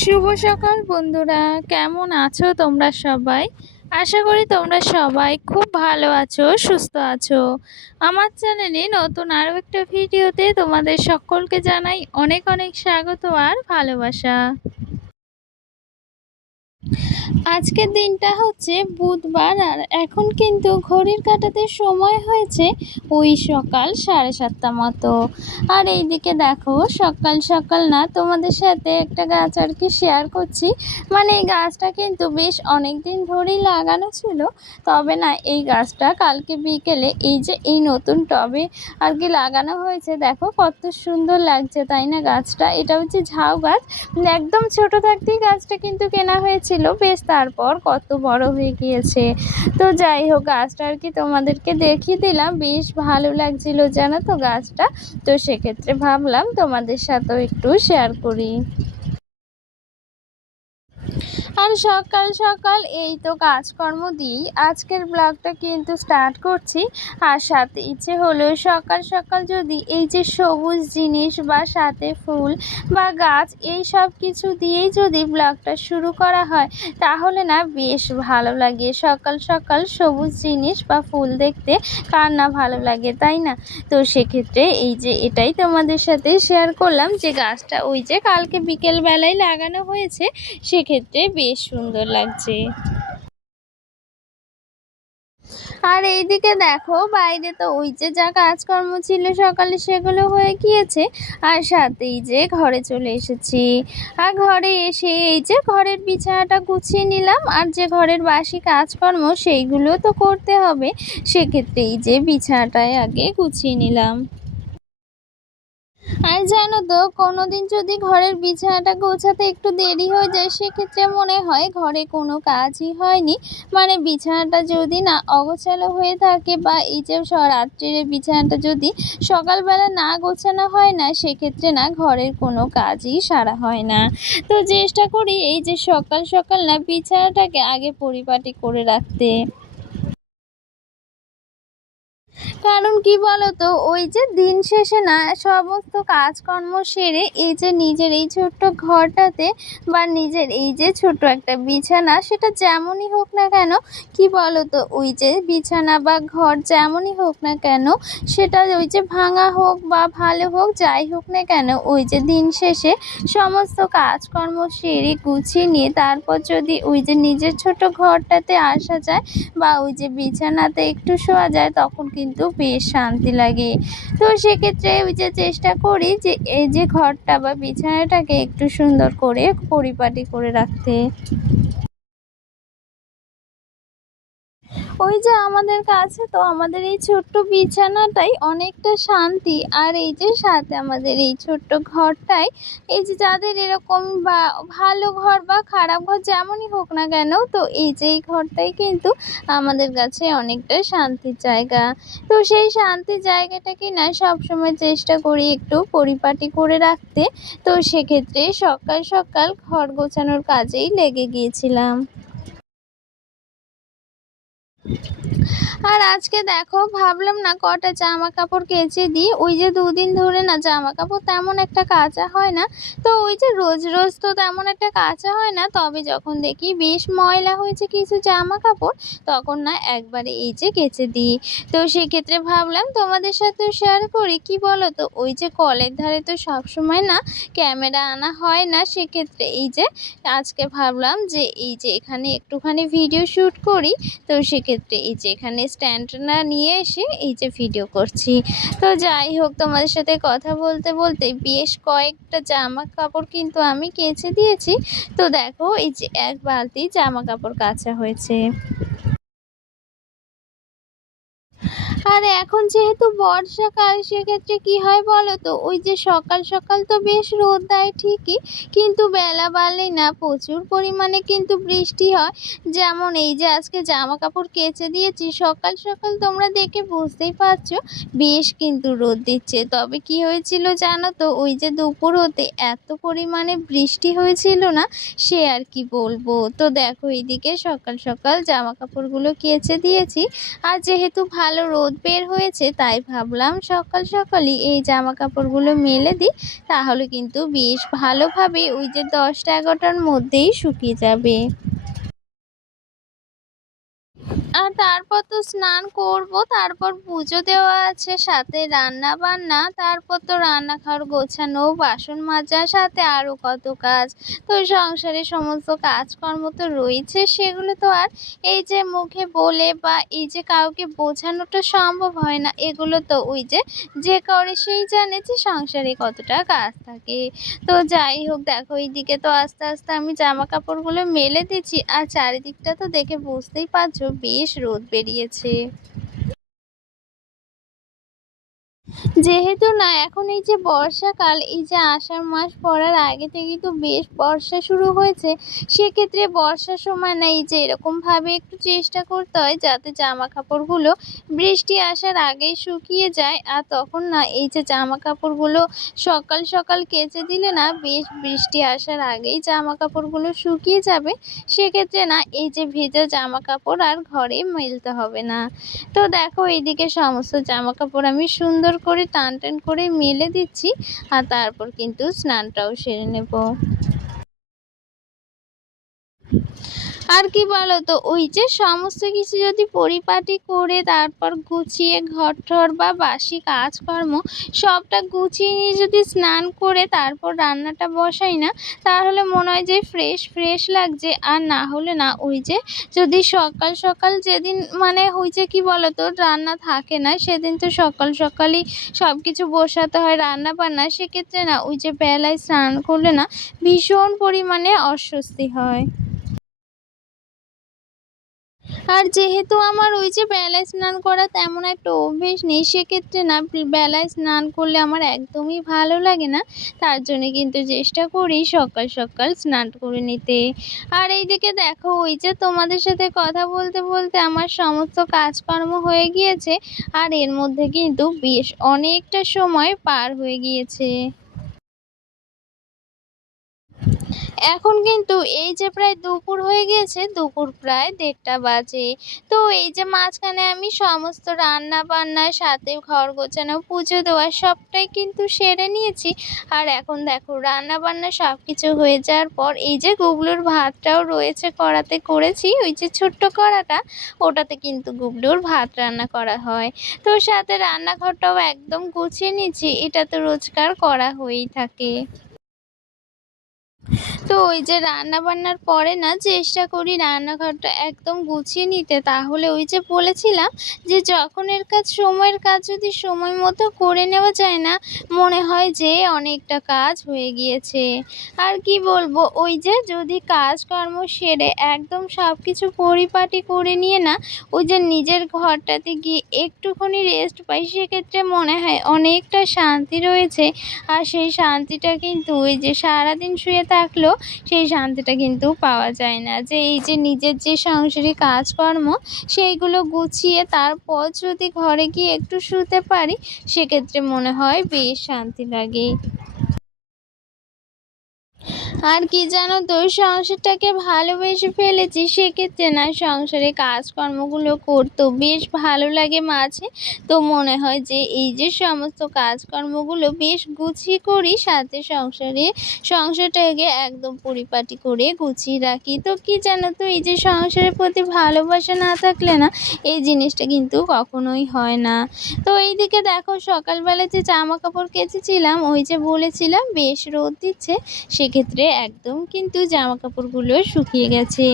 শুভ সকাল বন্ধুরা, কেমন আছো তোমরা সবাই? আশা করি তোমরা সবাই খুব ভালো আছো, সুস্থ আছো। আমার চ্যানেলে নতুন আরও একটা ভিডিওতে তোমাদের সকলকে জানাই অনেক অনেক স্বাগত আর ভালোবাসা। আজকের দিনটা হচ্ছে বুধবার, আর এখন কিন্তু ঘড়ির কাঁটাতে সময় হয়েছে ওই সকাল 7:30 মতো। আর এইদিকে দেখো, সকাল সকাল না তোমাদের সাথে একটা গাছ আর কি শেয়ার করছি। মানে এই গাছটা কিন্তু বেশ অনেক দিন ধরেই লাগানো ছিল, তবে না এই গাছটা কালকে বিকেলে এই যে এই নতুন টবে আর কি লাগানো হয়েছে। দেখো কত সুন্দর লাগছে তাই না গাছটা। এটা হচ্ছে ঝাউ গাছ, একদম ছোট থাকতেই গাছটা কিন্তু কেনা হয়েছিল, বেশ তারপর কত বড় হয়ে গিয়েছে। তো যাই হোক, গাছটা আর কি তোমাদেরকে দেখিয়ে দিলাম, বেশ ভালো লাগছিল জানো তো গাছটা। তো সেক্ষেত্রে ভাবলাম তোমাদের সাথেও একটু শেয়ার করি। আর সকাল সকাল এই তো কাজকর্ম দিয়েই আজকের ব্লগটা কিন্তু স্টার্ট করছি। আর সাথে ইচ্ছে হলো সকাল সকাল যদি এই যে সবুজ জিনিস বা সাথে ফুল বা গাছ এই সব কিছু দিয়েই যদি ব্লগটা শুরু করা হয়, তাহলে না বেশ ভালো লাগে। সকাল সকাল সবুজ জিনিস বা ফুল দেখতে কার না ভালো লাগে তাই না। তো সেক্ষেত্রে এই যে এটাই তোমাদের সাথে শেয়ার করলাম যে গাছটা ওই যে কালকে বিকেল বেলায় লাগানো হয়েছে, সেক্ষেত্রে বেশ সুন্দর লাগছে। আর এইদিকে দেখো, বাইরে তো ওই যে যা কাজকর্ম ছিল সকালে সেগুলো হয়ে গিয়েছে, আর সাথেই যে ঘরে চলে এসেছি। আর ঘরে এসে এই যে ঘরের বিছানাটা গুছিয়ে নিলাম, আর যে ঘরের বাসি কাজকর্ম সেইগুলো তো করতে হবে, সেক্ষেত্রে এই যে বিছানাটায় আগে গুছিয়ে নিলাম। আর জানো তো, কোনোদিন যদি ঘরের বিছানাটা গোছাতে একটু দেরি হয়ে যায়, সেক্ষেত্রে মনে হয় ঘরে কোনো কাজই হয়নি। মানে বিছানাটা যদি না অগোছালো হয়ে থাকে, বা এই যে রাত্রিরে বিছানাটা যদি সকালবেলা না গোছানো হয় না, সেক্ষেত্রে না ঘরের কোনো কাজই সারা হয় না। তো চেষ্টা করি এই যে সকাল সকাল না বিছানাটাকে আগে পরিপাটি করে রাখতে। কারণ কি বলতো, ওই যে দিন শেষে না সমস্ত কাজকর্ম সেরে এই যে নিজের এই ছোট্ট ঘরটাতে বা নিজের এই যে ছোট্ট একটা বিছানা, সেটা যেমনই হোক না কেন, কি বলতো ওই যে বিছানা বা ঘর যেমনই হোক না কেন, সেটা ওই যে ভাঙা হোক বা ভালো হোক যাই হোক না কেন, ওই যে দিন শেষে সমস্ত কাজকর্ম সেরে গুছিয়ে নিয়ে তারপর যদি ওই যে নিজের ছোট ঘরটাতে আসা যায় বা ওই যে বিছানাতে একটু শোয়া যায়, তখন কিন্তু বেশ শান্তি লাগে। তো সেক্ষেত্রে ওই যে চেষ্টা করি যে এই যে ঘরটা বা বিছানাটাকে একটু সুন্দর করে পরিপাটি করে রাখতে। ওই যে আমাদের কাছে তো আমাদের এই ছোট্ট বিছানাটাই অনেকটা শান্তি, আর এই যে সাথে আমাদের এই ছোট্ট ঘরটাই, এই যে যাদের এরকম বা ভালো ঘর বা খারাপ ঘর যেমনই হোক না কেন, তো এই যে এই ঘরটাই কিন্তু আমাদের কাছে অনেকটা শান্তির জায়গা। তো সেই শান্তির জায়গাটাকে না সবসময় চেষ্টা করি একটু পরিপাটি করে রাখতে। তো সেক্ষেত্রে সকাল সকাল ঘর গোছানোর কাজেই লেগে গিয়েছিলাম। আর আজকে দেখো, ভাবলাম না কটা জামা কাপড় কেচে দিই। ওই যে দুদিন ধরে না জামা কাপড় তেমন একটা কাচা হয় না। তো ওই যে রোজ রোজ তো তেমন একটা কাচা হয় না, তবে যখন দেখি বেশ ময়লা হয়েছে কিছু জামা কাপড়, তখন না একবারে এই যে কেচে দিই। তো সেক্ষেত্রে ভাবলাম তোমাদের সাথে শেয়ার করি। কি বলো তো, ওই যে কলের ধারে তো সবসময় না ক্যামেরা আনা হয় না, সেক্ষেত্রে এই যে আজকে ভাবলাম যে এই যে এখানে একটুখানি ভিডিও শ্যুট করি। তো সেক্ষেত্রে এই যে এখানে স্ট্যান্ডটা নিয়ে এসে এই যে ভিডিও করছি। তো যাই হোক, তোমাদের সাথে কথা বলতে বলতে বেশ কয়েকটা জামা কাপড় কিন্তু আমি কেচে দিয়েছি। তো দেখো এই যে এক বালতি জামা কাপড় কাচা হয়েছে। আর এখন যেহেতু বর্ষাকাল, সেক্ষেত্রে কি হয় বলো তো, ওই যে সকাল সকাল তো বেশ রোদ দেয় ঠিকই, কিন্তু বেলা বাড়লেই না প্রচুর পরিমাণে কিন্তু বৃষ্টি হয়। যেমন এই যে আজকে জামা কাপড় কেচে দিয়েছি, সকাল সকাল তোমরা দেখে বুঝতেই পারছো বেশ কিন্তু রোদ দিচ্ছে। তবে কি হয়েছিল জানো তো, ওই যে দুপুর হতে এত পরিমাণে বৃষ্টি হয়েছিল না, সে আর কি বলবো। তো দেখো এইদিকে সকাল সকাল জামা কাপড়গুলো কেচে দিয়েছি। আর যেহেতু ভালো রোদ রোদ বের হয়েছে, তাই ভাবলাম সকাল সকালই এই জামা কাপড়গুলো মেলে দিই, তাহলে কিন্তু বেশ ভালোভাবে ওই যে 10টা-11টার মধ্যেই শুকিয়ে যাবে। আর তারপর তো স্নান করব, তারপর পুজো দেওয়া আছে, সাথে রান্না বান্না, তারপর তো রান্নাঘর গোছানো, বাসন মাজা, সাথে আরও কত কাজ। তো সংসারের সমস্ত কাজকর্ম তো রয়েছে, সেগুলো তো আর এই যে মুখে বলে বা এই যে কাউকে বোঝানোটা সম্ভব হয় না। এগুলো তো ওই যে যে করে সেই জানে যে সংসারে কতটা কাজ থাকে। তো যাই হোক, দেখো এইদিকে তো আস্তে আস্তে আমি জামা কাপড়গুলো মেলে দিচ্ছি, আর চারিদিকটা তো দেখে বুঝতেই পারছো বেশ রোদ বেরিয়েছে। যেহেতু না এখন এই যে বর্ষাকাল, এই যে আষাঢ় মাস পড়ার আগে থেকেই তো বেশ বর্ষা শুরু হয়েছে, সেক্ষেত্রে বর্ষার সময় না এই যে এরকমভাবে একটু চেষ্টা করতে হয় যাতে জামা কাপড়গুলো বৃষ্টি আসার আগেই শুকিয়ে যায়। আর তখন না এই যে জামা কাপড়গুলো সকাল সকাল কেচে দিলে না বেশ বৃষ্টি আসার আগেই জামা কাপড়গুলো শুকিয়ে যাবে, সেক্ষেত্রে না এই যে ভেজা জামা কাপড় আর ঘরে মেলতে হবে না। তো দেখো এইদিকে সমস্ত জামা কাপড় আমি সুন্দর করে টান টান করে মেলে দিচ্ছি, আর তারপর কিন্তু স্নানটাও সেরে নেব। আর কি বলতো, ওই যে সমস্ত কিছু যদি পরিপাটি করে তারপর গুছিয়ে ঘর-টর বা বাসি কাজকর্ম সবটা গুছিয়ে নিয়ে যদি স্নান করে তারপর রান্নাটা বসাই না, তাহলে মনে হয় যে ফ্রেশ ফ্রেশ লাগছে। আর না হলে না ওই যে যদি সকাল সকাল যেদিন মানে ওই যে কি বলতো রান্না থাকে না, সেদিন তো সকাল সকালই সব কিছু বসাতে হয় রান্না বান্না, সেক্ষেত্রে না ওই যে বেলায় স্নান করলে না ভীষণ পরিমাণে অস্বস্তি হয়। আর যেহেতু আমার ওই যে বেলায় স্নান করা তেমন একটা অভ্যেস নেই, সেক্ষেত্রে না বেলায় স্নান করলে আমার একদমই ভালো লাগে না। তার জন্যে কিন্তু চেষ্টা করি সকাল সকাল স্নান করে নিতে। আর এইদিকে দেখো ওই যে তোমাদের সাথে কথা বলতে বলতে আমার সমস্ত কাজকর্ম হয়ে গিয়েছে, আর এর মধ্যে কিন্তু বেশ অনেকটা সময় পার হয়ে গিয়েছে। এখন কিন্তু এই যে প্রায় দুপুর হয়ে গিয়েছে, দুপুর প্রায় 1:30টা বাজে। তো এই যে মাঝখানে আমি সমস্ত রান্না বান্নার সাথে ঘর গোছানো, পুজো দেওয়া সবটাই কিন্তু সেরে নিয়েছি। আর এখন দেখো রান্না বান্না সব কিছু হয়ে যাওয়ার পর এই যে গুবলুর ভাতটাও রয়েছে কড়াতে করেছি, ওই যে ছোট্ট কড়াটা, ওটাতে কিন্তু গুবলুর ভাত রান্না করা হয়। তো সাথে রান্নাঘরটাও একদম গুছিয়ে নিয়েছি, এটা তো রোজকার করা হয়েই থাকে। তো ওই যে রান্নাবান্নার পরে না চেষ্টা করি রান্নাঘরটা একদম গুছিয়ে নিতে, তাহলে ওই যে বলেছিলাম যে যখনের কাজ সময়ের কাজ যদি সময় মতো করে নেওয়া যায় না, মনে হয় যে অনেকটা কাজ হয়ে গিয়েছে। আর কি বলবো, ওই যে যদি কাজকর্ম সেরে একদম সব কিছু পরিপাটি করে নিয়ে না ওই যে নিজের ঘরটাতে গিয়ে একটুখানি রেস্ট পাই, সেক্ষেত্রে মনে হয় অনেকটা শান্তি রয়েছে। আর সেই শান্তিটা কিন্তু ওই যে সারাদিন শুয়ে থাকলেও সেই শান্তিটা কিন্তু পাওয়া যায় না। যে এই যে নিজের যে সাংসারিক কাজকর্ম সেইগুলো গুছিয়ে তারপর যদি ঘরে গিয়ে একটু শুতে পারি, সেক্ষেত্রে মনে হয় বেশ শান্তি লাগে। আর কি জানো তো, সংসারটাকে ভালোবেসে ফেলেছি, সেক্ষেত্রে না সংসারে কাজকর্মগুলো করতেও বেশ ভালো লাগে মাঝে। তো মনে হয় যে এই যে সমস্ত কাজকর্মগুলো বেশ গুছিয়ে করি, সাথে সংসারটাকে একদম পরিপাটি করে গুছিয়ে রাখি। তো কি জানো তো, এই যে সংসারের প্রতি ভালোবাসা না থাকলে না এই জিনিসটা কিন্তু কখনোই হয় না। তো এইদিকে দেখো সকালবেলা যে জামা কাপড় কেচেছিলাম, ওই যে বলেছিলাম বেশ রোদ দিচ্ছে, সেক্ষেত্রে একদম কিন্তু জামা কাপড়গুলো শুকিয়ে গেছে।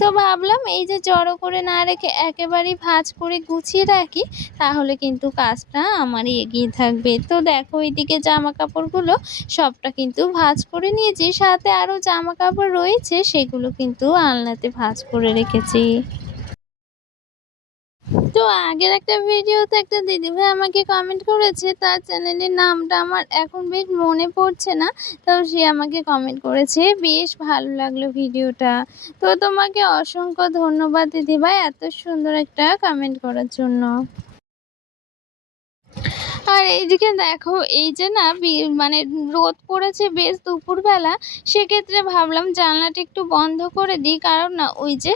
তো ভাবলাম এই যে জড়ো করে না রেখে একেবারেই ভাঁজ করে গুছিয়ে রাখি, তাহলে কিন্তু কাজটা আমারই এগিয়ে থাকবে। তো দেখো এইদিকে জামা কাপড়গুলো সবটা কিন্তু ভাঁজ করে নিয়েছি, সাথে আরও জামা কাপড় রয়েছে সেগুলো কিন্তু আলনাতে ভাঁজ করে রেখেছি। তো আগের একটা ভিডিওতে একটা দিদিভাই আমাকে কমেন্ট করেছে, তার চ্যানেলের নামটা আমার এখন বেশ মনে পড়ছে না। তো সে আমাকে কমেন্ট করেছে, বেশ ভালো লাগলো ভিডিওটা। তো তোমাকে অসংখ্য ধন্যবাদ দিদিভাই এত সুন্দর একটা কমেন্ট করার জন্য। আর এইদিকে দেখো এই যে না মানে রোদ পড়েছে বেশ দুপুরবেলা, সেক্ষেত্রে ভাবলাম জানলাটা একটু বন্ধ করে দিই, কারণ না ওই যে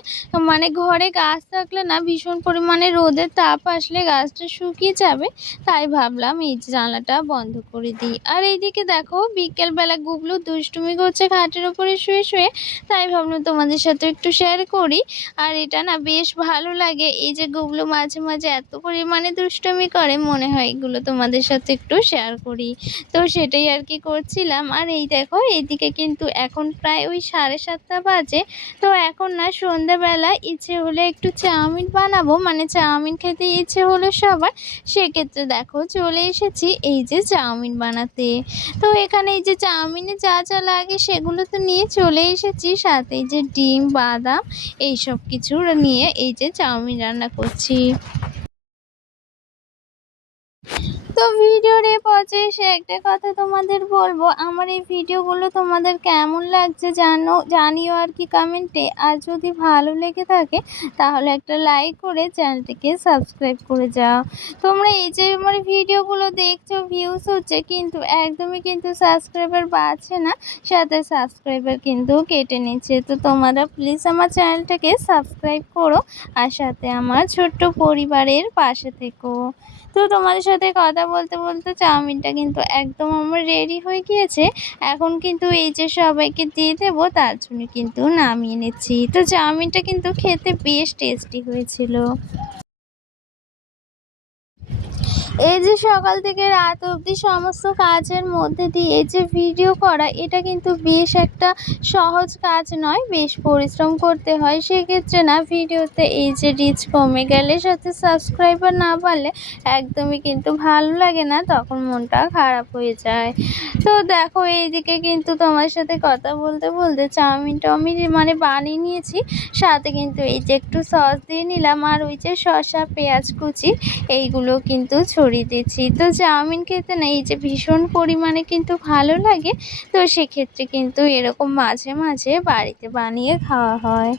মানে ঘরে গাছ থাকলে না ভীষণ পরিমাণে রোদের তাপ আসলে গাছটা শুকিয়ে যাবে, তাই ভাবলাম এই যে জানলাটা বন্ধ করে দিই। আর এইদিকে দেখো বিকেলবেলা গুবলু দুষ্টুমি করছে খাটের উপরে শুয়ে শুয়ে, তাই ভাবলাম তোমাদের সাথে একটু শেয়ার করি। আর এটা না বেশ ভালো লাগে, এই যে গুবলু মাঝে মাঝে এত পরিমাণে দুষ্টুমি করে, মনে হয় এগুলো তোমাদের সাথে একটু শেয়ার করি। তো সেটাই আর কি করছিলাম। আর এই দেখো এইদিকে কিন্তু এখন প্রায় ওই 7:30 বাজে। তো এখন না সন্ধ্যাবেলা ইচ্ছে হলে একটু চাউমিন বানাবো, মানে চাউমিন খেতে ইচ্ছে হলো সবার, সেক্ষেত্রে দেখো চলে এসেছি এই যে চাউমিন বানাতে। তো এখানে এই যে চাউমিনে যা যা লাগে সেগুলো তো নিয়ে চলে এসেছি, সাথে এই যে ডিম, বাদাম, এইসব কিছু নিয়ে এই যে চাউমিন রান্না করছি। তো ভিডিওর এ পর্যায়ে এসে একটা কথা তোমাদের বলবো, আমার এই ভিডিওগুলো তোমাদের কেমন লাগছে জানিও আর কি কমেন্টে। আর যদি ভালো লেগে থাকে তাহলে একটা লাইক করে চ্যানেলটিকে সাবস্ক্রাইব করে যাও। তোমরা এই যে আমার ভিডিওগুলো দেখছো, ভিউজ হচ্ছে, কিন্তু একদমই কিন্তু সাবস্ক্রাইবার বাড়ছে না, সাথে সাবস্ক্রাইবার কিন্তু কেটে নিচ্ছে। তো তোমরা প্লিজ আমার চ্যানেলটাকে সাবস্ক্রাইব করো, আর সাথে আমার ছোট্ট পরিবারের পাশে থেকো। তো তোমাদের সাথে কথা বলতে বলতে চাউমিনটা কিন্তু একদম আমার রেডি হয়ে গিয়েছে। এখন কিন্তু এই যে সবাইকে দিয়ে দেবো, তার জন্য কিন্তু নামিয়ে নিচ্ছি। তো চাউমিনটা কিন্তু খেতে বেশ টেস্টি হয়েছিল। এই যে সকাল থেকে রাত অবধি সমস্ত কাজের মধ্যে দিয়ে এই যে ভিডিও করা, এটা কিন্তু বেশ একটা সহজ কাজ নয়, বেশ পরিশ্রম করতে হয়। সেক্ষেত্রে না ভিডিওতে এই যে রিচ কমে গেলে, সাথে সাবস্ক্রাইবার না বাড়লে একদমই কিন্তু ভালো লাগে না, তখন মনটা খারাপ হয়ে যায়। তো দেখো এইদিকে কিন্তু তোমার সাথে কথা বলতে বলতে চাউমিনটাও আমি মানে বানিয়ে নিয়েছি, সাথে কিন্তু এই যে একটু সস দিয়ে নিলাম, আর ওই যে শসা, পেঁয়াজ কুচি এইগুলো কিন্তু ছড়িয়ে দিচ্ছি। তো চাউমিন খেতে না এই যে ভীষণ পরিমাণে কিন্তু ভালো লাগে, তো সেক্ষেত্রে কিন্তু এরকম মাঝে মাঝে বাড়িতে বানিয়ে খাওয়া হয়।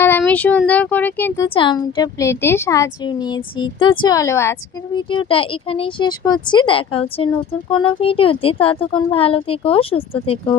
আর আমি সুন্দর করে কিন্তু চাউমিনটা প্লেটে সাজিয়ে নিয়েছি। তো চলো আজকের ভিডিওটা এখানেই শেষ করছি, দেখা হচ্ছে নতুন কোনো ভিডিওতে। ততক্ষণ ভালো থেকো, সুস্থ থেকো।